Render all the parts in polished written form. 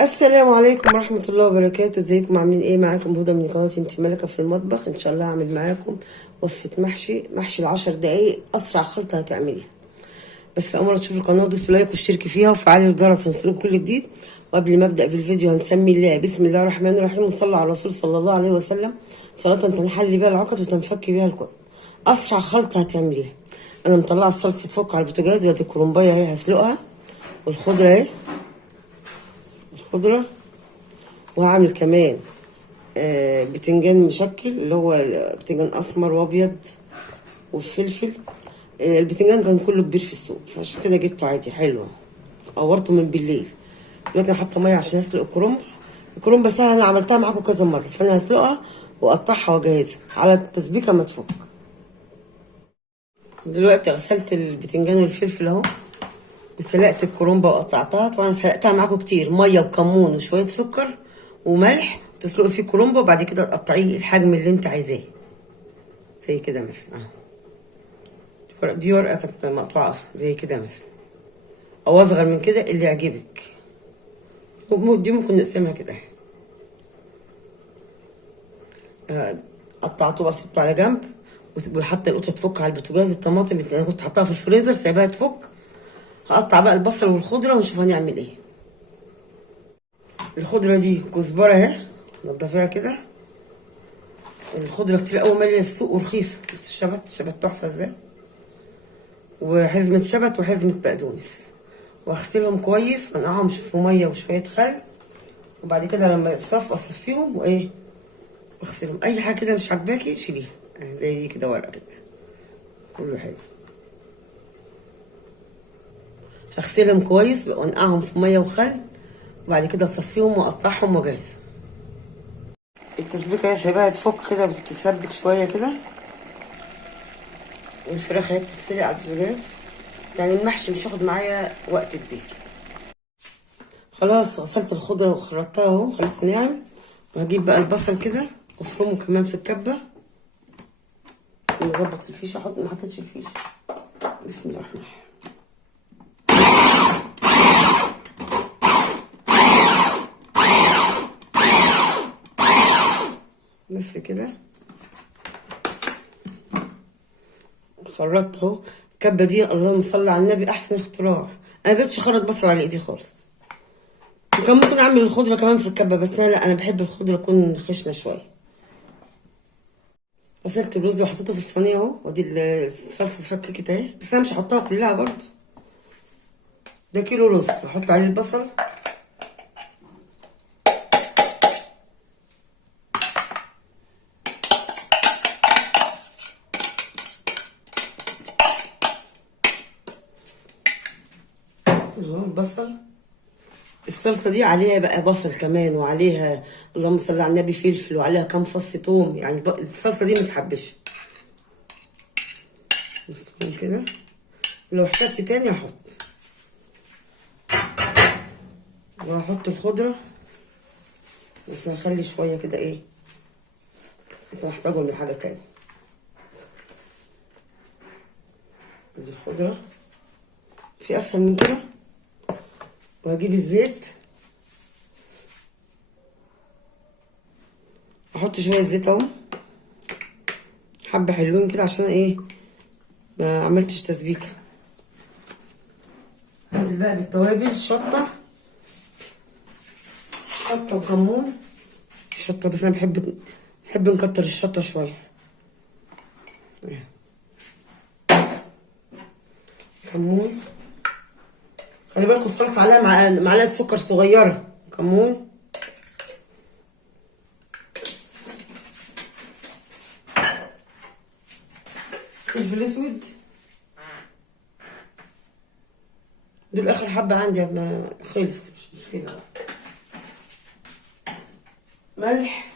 السلام عليكم ورحمة الله وبركاته. ازيكم عاملين ايه؟ معاكم هدى من قناة انت ملكة في المطبخ. ان شاء الله هعمل معاكم وصفة محشي ال10 دقايق، اسرع خلطة هتعمليها. بس اول مرة تشوفوا القناة دوسوا لايك واشتركي فيها وفعلي الجرس ويوصلكم كل جديد. وقبل ما ابدا في الفيديو هنسمي الله بسم الله الرحمن الرحيم ونصلي على الرسول صلى الله عليه وسلم صلاة تنحل بها العقد وتنفك بها الكرب. اسرع خلطة هتعمليها. انا مطلعة الصلصة تفك على البوتاجاز، وادي الكرنبايه اهي هسلقها، والخضرة اهي الخضرة، وهعمل كمان بتنجان مشكل اللي هو بتنجان اسمر وابيض وفلفل. البتنجان كان كله كبير في السوق، فعشان كده جبته عادي حلو، قورته من بالليل. دلوقتي انا حاطه ميه عشان اسلق الكرنب. الكرنب سهله، انا عملتها معاكم كذا مره، فانا هسلقها واقطعها واجهزها على التسبيكه ما تفك. دلوقتي غسلت البتنجان والفلفل اهو، وسلقت الكرنبه وقطعتها. طبعا سلقتها معاكم كتير، ميه وكمون وشويه سكر وملح، تسلقي فيه كرنبه وبعد كده تقطعيه الحجم اللي انت عايزاه زي كده مثلا اهو. دي ورقه كانت مقطوعه اصلا زي كده مثلا، او اصغر من كده اللي يعجبك. دي ممكن نقسمها كده اهي. قطعته بقى سبته على جنب، وحتى القطه تفك على البوتاجاز. الطماطم اللي انا كنت حطاها في الفريزر سايباها تفك. هقطع بقى البصل والخضره ونشوف هنعمل ايه. الخضره دي كزبره اهي، نضفيها كده. الخضره كتير قوي ماليه السوق ورخيصه. بس الشبت تحفه ازاي، وحزمه شبت وحزمه بقدونس. واغسلهم كويس وانقعهم في ميه وشويه خل، وبعد كده لما يتصفى اصفيهم وايه واغسلهم. اي حاجه كده مش عاجباكي شيليها زي دي كده، ورقه كده كله حلو. هغسلهم كويس وانقعهم في ميه وخل، وبعد كده اصفيهم واقطعهم واجهزهم. التسبيكه هي سايباها تفك كده، بتتسبك شويه كده. الفراخ هي بتتسلق على البوتاجاز، يعني المحشي مش هياخد معايا وقت كبير. خلاص غسلت الخضره وخرطتها اهو، خليتها ناعم. وهجيب بقى البصل كده وافرمه كمان في الكبه. نظبط الفيشه، ما حطيتش الفيشه. بسم الله الرحمن الرحيم. بس كده خرطت اهو. الكبه دي اللهم صل على النبي احسن اختراع. انا مبقتش اخرط بصل على ايدي خالص. كان ممكن اعمل الخضره كمان في الكبه، بس انا لا، انا بحب الخضره تكون خشنه شويه. غسلت الرز وحطيته في الصينيه اهو، ودي الصلصه اتفككت اهي. بس انا مش هحطها كلها برضه، ده كيلو رز هحط عليه البصل. اهو البصل. الصلصه دي عليها بقى بصل كمان، وعليها اللهم صل على النبي فلفل، وعليها كام فص توم. يعني الصلصه دي متحبشه. نص توم كده، ولو احتجت تاني هحط. وهحط الخضره، بس هخلي شويه كده ايه، ممكن احتاجهم لحاجه تاني. دي الخضره، في اسهل من كده. وهجيب الزيت، احط شويه زيت اهو، حبه حلوين كده عشان ايه ما عملتش تسبيكه. انزل بقى بالتوابل، شطه وكمون. شطه بس انا بحب نكتر الشطه شويه. كمون، خلي بالكوا الصلصه عليها معلقه سكر صغيره. كمون، فلفل اسود، دول اخر حبه عندي ما خلص، مش مشكله. ملح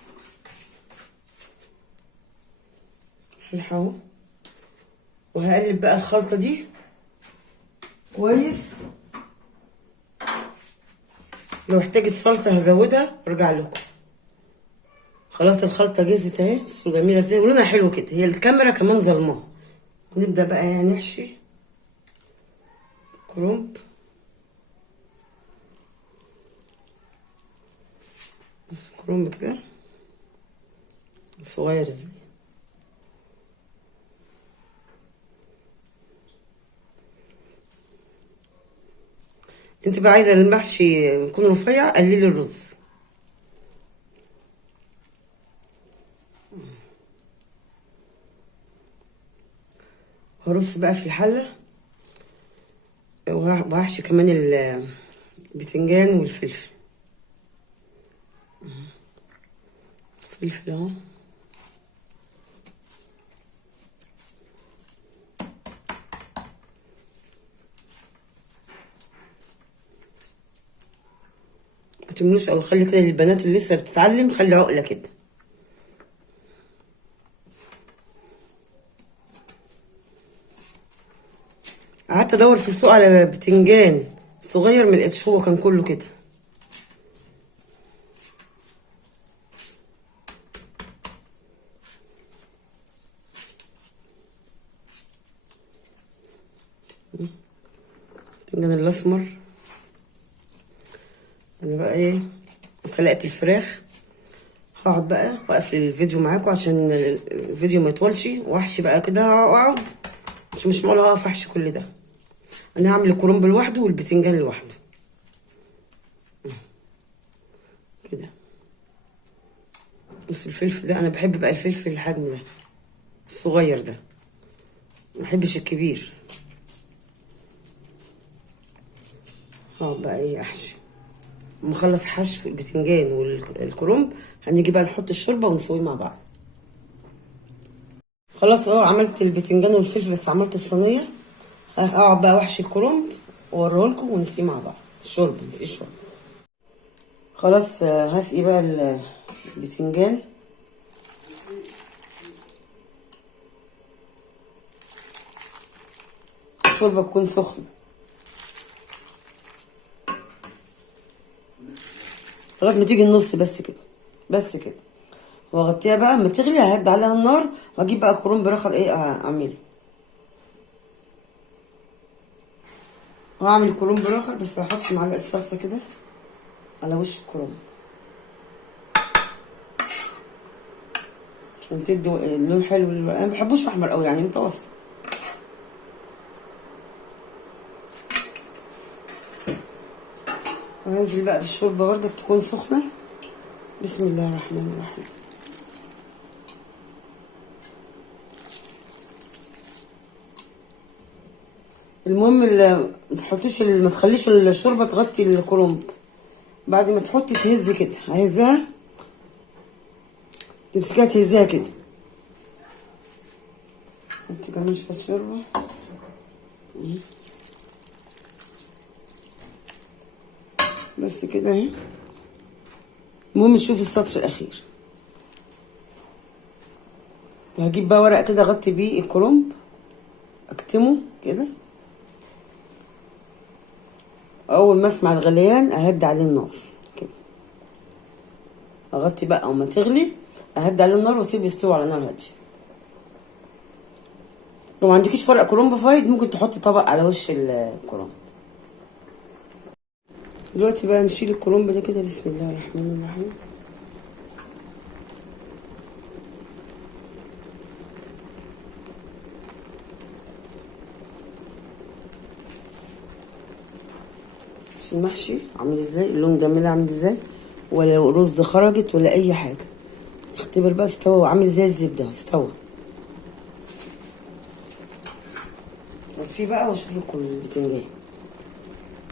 اهو. وهقلب بقى الخلطه دي كويس. لو احتاجت صلصه هزودها وارجع لكم. خلاص الخلطه جهزت اهي. بصوا جميله ازاي ولونها حلو كده، هي الكاميرا كمان ظلمها. نبدا بقى نحشي كرنب. بص الكرنب كده صغير ازاي. انت بقى عايزه المحشي يكون رفيع، قللي الرز. وهرص بقى في الحله، وهحشي كمان البتنجان والفلفل. فلفل اهو. ما تملوش او خلي كده للبنات اللي لسه بتتعلم، خلي عقله كده. قعدت ادور في السوق على بتنجان صغير، ملقتش، هو كان كله كده. البتنجان الاسمر. انا بقى ايه، سلقت الفراخ. هقعد بقى واقفل الفيديو معاكم عشان الفيديو ما يطولش، واحشي بقى كده واقعد، مش معقول هقف احشي كل ده. انا هعمل الكرنب لوحده والبتنجان لوحده كده. بص الفلفل ده، انا بحب بقى الفلفل الحجم ده الصغير ده، ما بحبش الكبير. هقعد بقى ايه احشي. اما اخلص حشو البتنجان والكرنب، هنيجي بقى نحط الشوربه ونسويه مع بعض. خلاص اهو عملت البتنجان والفلفل، بس عملت الصينيه. هقعد بقى واحشي الكرنب واوريهولكم ونسقيه مع بعض. الشوربه نسقي الشوربه. خلاص هسقي بقى البتنجان. الشوربه تكون سخنه لغايه ما تيجي النص، بس كده بس كده. واغطيها بقى اما تغلي، ههد عليها النار، واجيب بقى كرنب رخل ايه اعمله. وهعمل كرنب رخل، بس هحط معلقه صلصه كده على وش الكرنب عشان تدي لون حلو. انا ما بحبوش احمر قوي، يعني متوسط. وهنزل بقى بالشوربه برضك تكون سخنه. بسم الله الرحمن الرحيم. المهم ما تخليش الشوربه تغطي الكرنب. بعد ما تحطي تهز كده، ههزها، تمسكيها تهزيها كده. حطي كمان شويه شوربه. بس كده اهي. المهم تشوفي السطر الاخير. وهجيب بقى ورق كده اغطي بيه الكرنب، اكتمه كده. اول ما اسمع الغليان اهدي عليه النار كده. اغطي بقى وما تغلي، اهدي عليه النار واسيبه يستوي على نار هاديه. لو ما عندكيش ورق كرنب فايض، ممكن تحطي طبق على وش الكرنب. دلوقتي بقى نشيل الكرنب ده كده. بسم الله الرحمن الرحيم. مش المحشي عامل ازاي، اللون جميل عامل ازاي، ولا رز خرجت ولا اي حاجه. اختبر بقى استوى، وعامل زي الزبده استوى. في بقى واشوف البتنجان،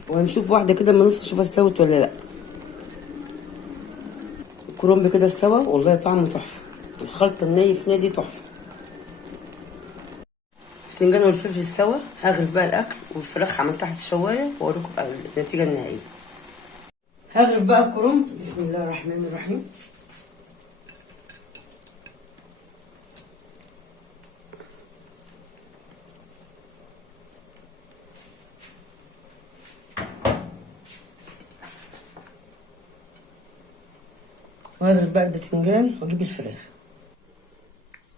وهنشوف واحده كده من نص اشوفها استوت ولا لا. الكرنب كده استوى، والله طعمه تحفه. الخلطه الني في دي تحفه. البتنجان والفلفل استوى. هغرف بقى الاكل، والفراخ عملتها تحت الشوايه، واوريكم بقى النتيجه النهائيه. هغرف بقى الكرنب. بسم الله الرحمن الرحيم. وهغرف بقى البتنجان واجيب الفراخ.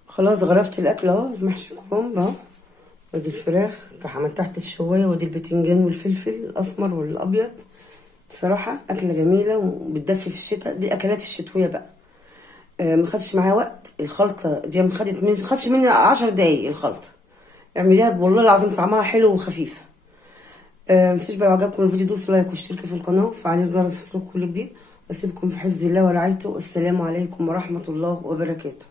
خلاص غرفت الاكل اهو، المحشي كرنب اهو، وادي الفراخ عملتها تحت الشوايه، وادي البتنجان والفلفل الاسمر والابيض بصراحه اكله جميله وبتدفي في الشتاء، دي اكلات الشتويه بقى. ما خدش معاها وقت الخلطه دي، ما خدش مني 10 دقايق الخلطه. اعمليها والله العظيم طعمها حلو وخفيف. متنسوش بقى لو عجبكم الفيديو دوسوا لايك واشتركوا في القناه وفعلوا الجرس يوصلكم كل جديد. واسيبكم في حفظ الله ورعايته. السلام عليكم ورحمه الله وبركاته.